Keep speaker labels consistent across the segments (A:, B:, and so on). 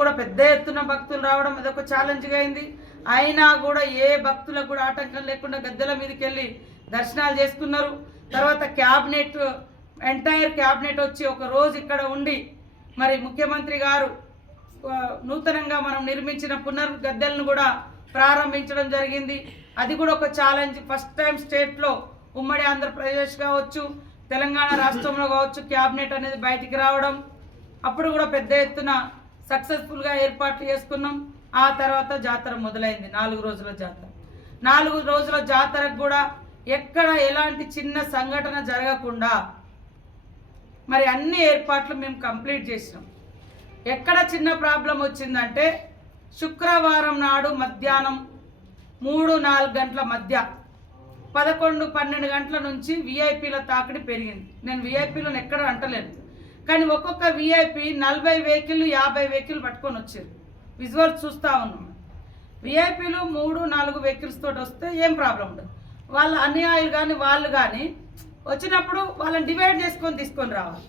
A: కూడా పెద్ద ఎత్తున భక్తులు రావడం అదొక ఛాలెంజ్గా అయింది. అయినా కూడా ఏ భక్తులకు కూడా ఆటంకం లేకుండా గద్దెల మీదకి వెళ్ళి దర్శనాలు చేసుకున్నారు. తర్వాత క్యాబినెట్ ఎంటైర్ క్యాబినెట్ వచ్చి ఒక రోజు ఇక్కడ ఉండి మరి ముఖ్యమంత్రి గారు నూతనంగా మనం నిర్మించిన పునర్ గద్దెలను కూడా ప్రారంభించడం జరిగింది. అది కూడా ఒక ఛాలెంజ్ ఫస్ట్ టైం స్టేట్లో ఉమ్మడి ఆంధ్రప్రదేశ్ కావచ్చు తెలంగాణ రాష్ట్రంలో కావచ్చు క్యాబినెట్ అనేది బయటికి రావడం. అప్పుడు కూడా పెద్ద ఎత్తున సక్సెస్ఫుల్గా ఏర్పాట్లు చేసుకున్నాం. ఆ తర్వాత జాతర మొదలైంది. నాలుగు రోజుల జాతర. నాలుగు రోజుల జాతరకు కూడా ఎక్కడ ఎలాంటి చిన్న సంఘటన జరగకుండా మరి అన్ని ఏర్పాట్లు మేము కంప్లీట్ చేసినాం. ఎక్కడ చిన్న ప్రాబ్లం వచ్చిందంటే శుక్రవారం నాడు మధ్యాహ్నం మూడు నాలుగు గంటల మధ్య పదకొండు పన్నెండు గంటల నుంచి విఐపీల తాకిడి పెరిగింది. నేను విఐపీలను ఎక్కడ అంటలేను. కానీ ఒక్కొక్క విఐపి నలభై వెహికల్ యాభై వెహికల్ పట్టుకొని వచ్చారు. విజువల్ చూస్తూ ఉన్నాం. విఐపీలు మూడు నాలుగు వెహికల్స్ తోటి వస్తే ఏం ప్రాబ్లం ఉండదు. వాళ్ళ అన్యాయులు కానీ వాళ్ళు కానీ వచ్చినప్పుడు వాళ్ళని డివైడ్ చేసుకొని తీసుకొని రావాలి.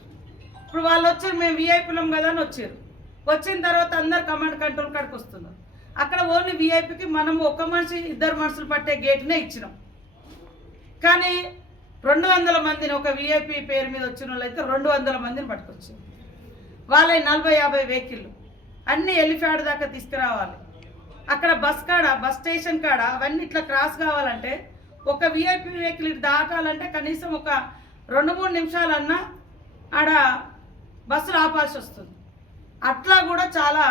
A: ఇప్పుడు వాళ్ళు వచ్చారు మేము విఐపీలం కదా అని వచ్చారు. వచ్చిన తర్వాత అందరు కమాండ్ కంట్రోల్ కాడికి వస్తున్నారు. అక్కడ ఓన్లీ వీఐపీకి మనం ఒక మనిషి ఇద్దరు మనుషులు పట్టే గేట్నే ఇచ్చినాం. కానీ రెండు వందల మందిని ఒక విఐపి పేరు మీద వచ్చిన వాళ్ళు అయితే రెండు వందల మందిని పట్టుకొచ్చింది వాళ్ళ నలభై యాభై వెహికల్లు అన్నీ ఎలిఫాడ్ దాకా తీసుకురావాలి. అక్కడ బస్ కాడ బస్ స్టేషన్ కాడ అవన్నీ ఇట్లా క్రాస్ కావాలంటే ఒక విఐపి వెహికల్ ఇటు దాటాలంటే కనీసం ఒక రెండు మూడు నిమిషాలన్నా ఆడ బస్సులు ఆపాల్సి వస్తుంది. అట్లా కూడా చాలా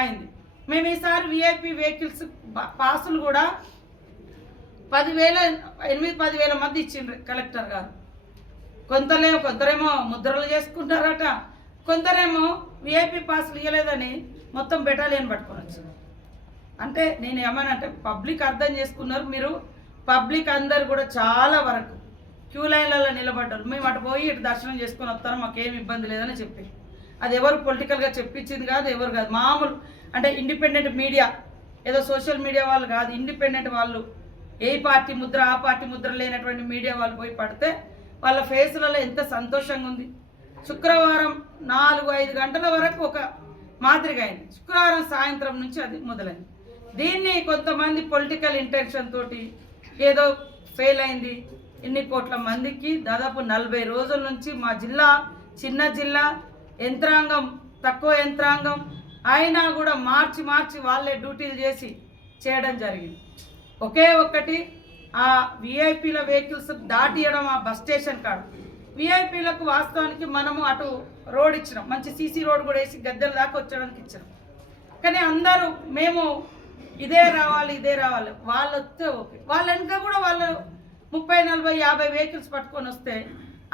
A: అయింది. మేము ఈసారి విఐపి వెహికల్స్ పాసులు కూడా పదివేల ఎనిమిది పదివేల మంది ఇచ్చిండ్రు కలెక్టర్ గారు. కొంతలే కొందరేమో ముద్రలు చేసుకుంటారట కొందరేమో విఐపి పాసులు ఇవ్వలేదని మొత్తం బెటాలియన్ పట్టుకొని వచ్చింది అంటే నేను ఏమనంటే పబ్లిక్ అర్థం చేసుకున్నారు మీరు. పబ్లిక్ అందరు కూడా చాలా వరకు క్యూ లైన్లలో నిలబడ్డారు. మేము అటు పోయి ఇటు దర్శనం చేసుకొని వస్తాను మాకేం ఇబ్బంది లేదని చెప్పి. అది ఎవరు పొలిటికల్గా చెప్పించింది కాదు ఎవరు కాదు. మామూలు అంటే ఇండిపెండెంట్ మీడియా. ఏదో సోషల్ మీడియా వాళ్ళు కాదు ఇండిపెండెంట్ వాళ్ళు ఏ పార్టీ ముద్ర ఆ పార్టీ ముద్ర లేనటువంటి మీడియా వాళ్ళు పోయి పడితే వాళ్ళ ఫేస్లలో ఎంత సంతోషంగా ఉంది. శుక్రవారం నాలుగు ఐదు గంటల వరకు ఒక మాదిరిగా అయింది. శుక్రవారం సాయంత్రం నుంచి అది మొదలైంది. దీన్ని కొంతమంది పొలిటికల్ ఇంటెన్షన్ తోటి ఏదో ఫెయిల్ అయింది. ఇన్ని కోట్ల మందికి దాదాపు నలభై రోజుల నుంచి మా జిల్లా చిన్న జిల్లా యంత్రాంగం తక్కువ యంత్రాంగం అయినా కూడా మార్చి మార్చి వాళ్ళే డ్యూటీలు చేసి చేయడం జరిగింది. ఒకే ఒక్కటి ఆ విఐపీల వెహికల్స్ దాటియడం ఆ బస్ స్టేషన్ కాడు విఐపీలకు వాస్తవానికి మనము అటు రోడ్ ఇచ్చినాం. మంచి సీసీ రోడ్ కూడా వేసి గద్దెల దాకా వచ్చడానికి ఇచ్చినాం. కానీ అందరూ మేము ఇదే రావాలి ఇదే రావాలి. వాళ్ళు వస్తే ఓకే. వాళ్ళ వెనుక కూడా వాళ్ళు ముప్పై నలభై యాభై వెహికల్స్ పట్టుకొని వస్తే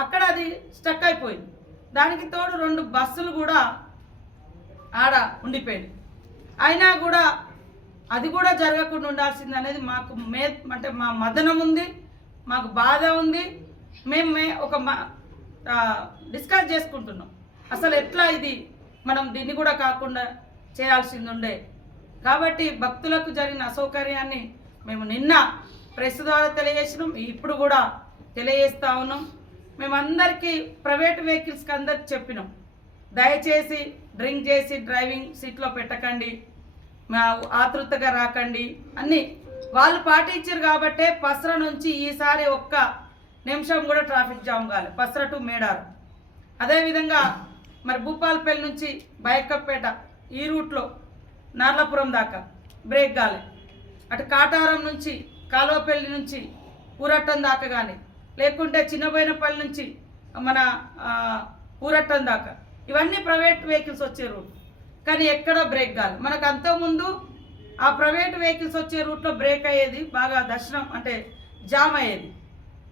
A: అక్కడ అది స్టక్ అయిపోయింది. దానికి తోడు రెండు బస్సులు కూడా ఆడ ఉండిపోయింది అయినా కూడా అది కూడా జరగకుండా ఉండాల్సింది అనేది మాకు మే అంటే మా మదనం ఉంది మాకు బాధ ఉంది. మేము మే ఒక డిస్కస్ చేసుకుంటున్నాం. అసలు ఎట్లా ఇది? మనం దీన్ని కూడా కాకుండా చేయాల్సింది ఉండే కాబట్టి భక్తులకు జరిగిన అసౌకర్యాన్ని మేము నిన్న ప్రెస్ ద్వారా తెలియజేసినాం. ఇప్పుడు కూడా తెలియజేస్తా ఉన్నాం. మేమందరికీ ప్రైవేట్ వెహికల్స్కి అందరికి చెప్పినాం. దయచేసి డ్రింక్ చేసి డ్రైవింగ్ సీట్లో పెట్టకండి. ఆతృతగా రాకండి. అన్నీ వాళ్ళు పాటించారు కాబట్టే పసర నుంచి ఈసారి ఒక్క నిమిషం కూడా ట్రాఫిక్ జామ్ కాలేదు పసర టు మేడారు. అదేవిధంగా మరి భూపాలపల్లి నుంచి బైకప్పేట ఈ రూట్లో నార్లాపురం దాకా బ్రేక్ కాలే. అటు కాటారం నుంచి కాలువపల్లి నుంచి పూరట్టం దాకా కానీ లేకుంటే చిన్నబోయినపల్లి నుంచి మన ఊరట్టం పూరట్టం దాకా. ఇవన్నీ ప్రైవేట్ వెహికల్స్ వచ్చే రూట్. కానీ ఎక్కడ బ్రేక్ కాదు. మనకు అంతకుముందు ఆ ప్రైవేట్ వెహికల్స్ వచ్చే రూట్లో బ్రేక్ అయ్యేది బాగా దర్శనం అంటే జామ్ అయ్యేది.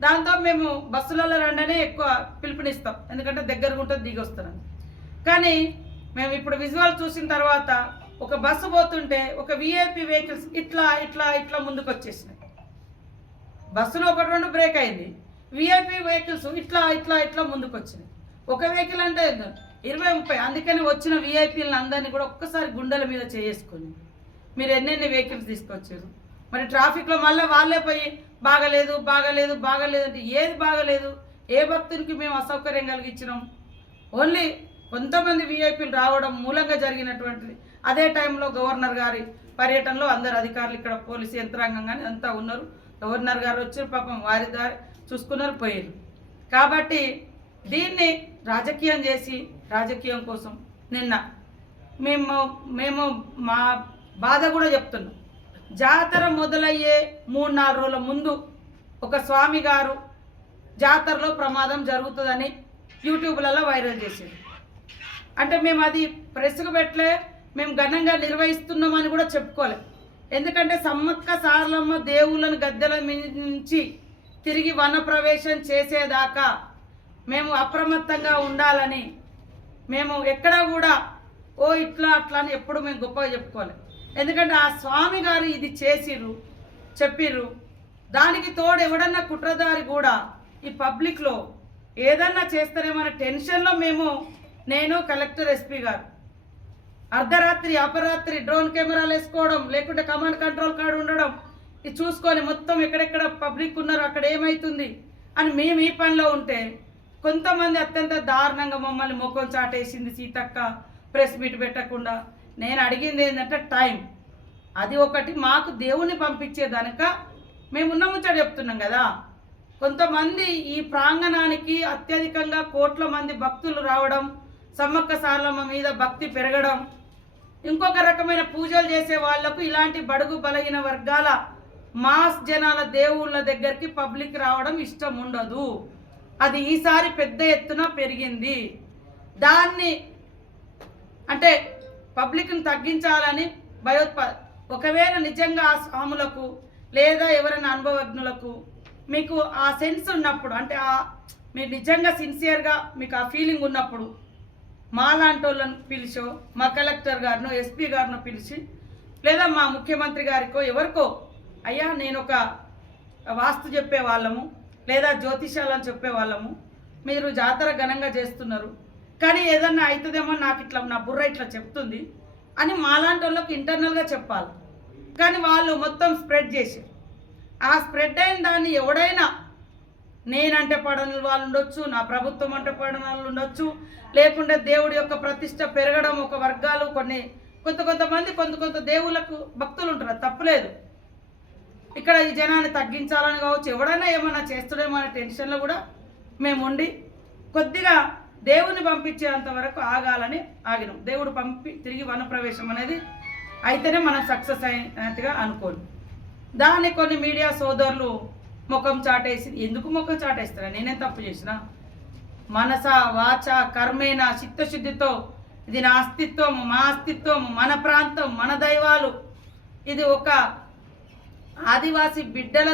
A: దాంతో మేము బస్సులలో రండనే ఎక్కువ పిలుపునిస్తాం. ఎందుకంటే దగ్గరగా ఉంటుంది దిగి వస్తున్నాం కానీ మేము ఇప్పుడు విజువల్ చూసిన తర్వాత ఒక బస్సు పోతుంటే ఒక విఐపి వెహికల్స్ ఇట్లా ఇట్లా ఇట్లా ముందుకు వచ్చేసినాయి బస్సులో ఒకటి రెండు బ్రేక్ అయింది విఐపి వెహికల్స్ ఇట్లా ఇట్లా ఇట్లా ముందుకు వచ్చినాయి ఒక వెహికల్ అంటే ఇరవై ముప్పై అందుకని వచ్చిన విఐపీలను అందరినీ కూడా ఒక్కసారి గుండెల మీద చేసుకొని మీరు ఎన్నెన్ని వెహికల్స్ తీసుకొచ్చారు? మరి ట్రాఫిక్లో మళ్ళీ వాళ్ళే పోయి బాగలేదు బాగలేదు బాగలేదు అంటే ఏది బాగలేదు? ఏ భక్తునికి మేము అసౌకర్యం కలిగించినాం? ఓన్లీ కొంతమంది విఐపీలు రావడం మూలంగా జరిగినటువంటిది. అదే టైంలో గవర్నర్ గారి పర్యటనలో అందరు అధికారులు ఇక్కడ పోలీసు యంత్రాంగం కానీ అంతా ఉన్నారు. గవర్నర్ గారు వచ్చి పాపం వారి దారి చూసుకున్నారు పోయారు. కాబట్టి దీన్ని రాజకీయం చేసి రాజకీయం కోసం నిన్న. మేము మేము మా బాధ కూడా చెప్తున్నాం. జాతర మొదలయ్యే మూడు నాలుగు రోజుల ముందు ఒక స్వామి గారు జాతరలో ప్రమాదం జరుగుతుందని యూట్యూబ్లలో వైరల్ చేసింది. అంటే మేము అది ప్రెస్కు పెట్టలే మేము ఘనంగా నిర్వహిస్తున్నామని కూడా చెప్పుకోలే. ఎందుకంటే సమ్మక్క సారలమ్మ దేవుళ్ళని గద్దెల మించి తిరిగి వన ప్రవేశం చేసేదాకా మేము అప్రమత్తంగా ఉండాలని మేము ఎక్కడ కూడా ఓ ఇట్లా అట్లా అని ఎప్పుడు మేము గొప్పగా చెప్పుకోవాలి. ఎందుకంటే ఆ స్వామి గారు ఇది చేసిర్రు చెప్పిర్రు. దానికి తోడు ఎవడన్నా కుట్రదారి కూడా ఈ పబ్లిక్లో ఏదన్నా అనే టెన్షన్లో మేము నేను కలెక్టర్ ఎస్పీ గారు. అర్ధరాత్రి అపరాత్రి డ్రోన్ కెమెరాలు వేసుకోవడం లేకుంటే కమాండ్ కంట్రోల్ కార్డు ఉండడం ఇది చూసుకొని మొత్తం ఎక్కడెక్కడ పబ్లిక్ ఉన్నారు అక్కడ ఏమవుతుంది అని మేము ఈ పనిలో ఉంటే కొంతమంది అత్యంత దారుణంగా మమ్మల్ని మొక్కలు చాటేసింది సీతక్క. ప్రెస్ మీట్ పెట్టకుండా నేను అడిగింది ఏంటంటే టైం. అది ఒకటి మాకు దేవుని పంపించేదనక మేము ఉన్న ముచ్చట చెప్తున్నాం కదా. కొంతమంది ఈ ప్రాంగణానికి అత్యధికంగా కోట్ల మంది భక్తులు రావడం సమ్మక్క సారలమ్మ మీద భక్తి పెరగడం ఇంకొక రకమైన పూజలు చేసే వాళ్ళకు ఇలాంటి బడుగు బలహీన వర్గాల మాస్ జనాల దేవుళ్ళ దగ్గరికి పబ్లిక్ రావడం ఇష్టం ఉండదు. అది ఈసారి పెద్ద ఎత్తున పెరిగింది. దాన్ని అంటే పబ్లిక్ని తగ్గించాలని భయోత్ప ఒకవేళ నిజంగా ఆ స్వాములకు లేదా ఎవరైనా అనుభవజ్ఞులకు మీకు ఆ సెన్స్ ఉన్నప్పుడు అంటే ఆ మీరు నిజంగా సిన్సియర్గా మీకు ఆ ఫీలింగ్ ఉన్నప్పుడు మా లాంటి వాళ్ళని పిలిచో మా కలెక్టర్ గారినో ఎస్పీ గారినో పిలిచి లేదా మా ముఖ్యమంత్రి గారికో ఎవరికో అయ్యా నేను ఒక వాస్తు చెప్పే వాళ్ళము లేదా జ్యోతిషాలని చెప్పే వాళ్ళము. మీరు జాతర ఘనంగా చేస్తున్నారు. కానీ ఏదన్నా అవుతుందేమో నాకు ఇట్లా నా బుర్ర ఇట్లా చెప్తుంది అని మాలాంటి వాళ్ళకి ఇంటర్నల్గా చెప్పాలి. కానీ వాళ్ళు మొత్తం స్ప్రెడ్ చేశారు. ఆ స్ప్రెడ్ అయిన దాన్ని ఎవడైనా నేనంటే పడని వాళ్ళు ఉండొచ్చు నా ప్రభుత్వం అంటే పడని వాళ్ళు ఉండొచ్చు లేకుంటే దేవుడి యొక్క ప్రతిష్ట పెరగడం ఒక వర్గాలు కొన్ని కొంత కొంతమంది కొంత కొంత దేవుళ్ళకు భక్తులు ఉంటారు. తప్పులేదు ఇక్కడ ఈ జనాన్ని తగ్గించాలని కావచ్చు ఎవడైనా ఏమైనా చేస్తాడేమో అనే టెన్షన్లో కూడా మేము ఉండి కొద్దిగా దేవుని పంపించేంత వరకు ఆగాలని ఆగినాం. దేవుడు పంపి తిరిగి వనప్రవేశం అనేది అయితేనే మనం సక్సెస్ అయినట్టుగా అనుకోండి దాన్ని కొన్ని మీడియా సోదరులు ముఖం చాటేసి ఎందుకు ముఖం చాటేస్తారా? నేనేం తప్పు చేసినా? మనస వాచ కర్మేణ చిత్తశుద్ధితో ఇది నా అస్తిత్వం మా అస్తిత్వం మన ప్రాంతం మన దైవాలు. ఇది ఒక ఆదివాసి బిడ్డల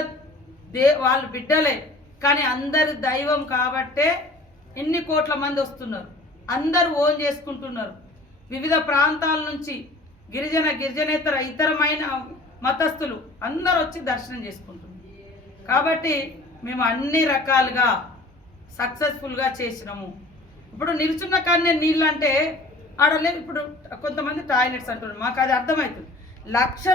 A: దే వాళ్ళు బిడ్డలే. కానీ అందరి దైవం కాబట్టే ఎన్ని కోట్ల మంది వస్తున్నారు? అందరూ ఓన్ చేసుకుంటున్నారు. వివిధ ప్రాంతాల నుంచి గిరిజన గిరిజనేతర ఇతరమైన మతస్థులు అందరూ వచ్చి దర్శనం చేసుకుంటున్నారు. కాబట్టి మేము అన్ని రకాలుగా సక్సెస్ఫుల్గా చేసినాము. ఇప్పుడు నిల్చున్న కానీ నీళ్ళు అంటే ఆడలేదు ఇప్పుడు కొంతమంది టాయిలెట్స్ అంటున్నారు. మాకు అది అర్థమవుతుంది లక్ష